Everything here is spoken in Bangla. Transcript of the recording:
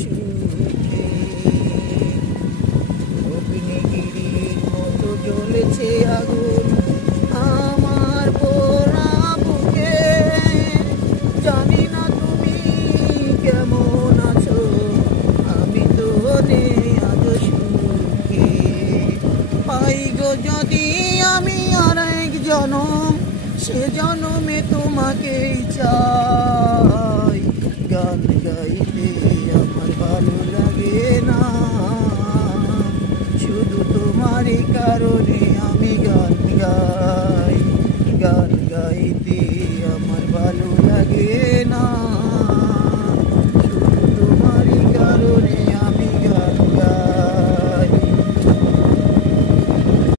সুখে। অগ্নিগিরির মতো জ্বলেছে আগুন আমার পোড়া বুকে, জানি না তুমি কেমন আছো, আমি তো নেই আজ সুখে। পাই গো যদি আমি আর এক জনম, সে জনমে তোমাকেই চাই। গান গাইতে আমার ভালো লাগে না, শুধু তোমারই কারণে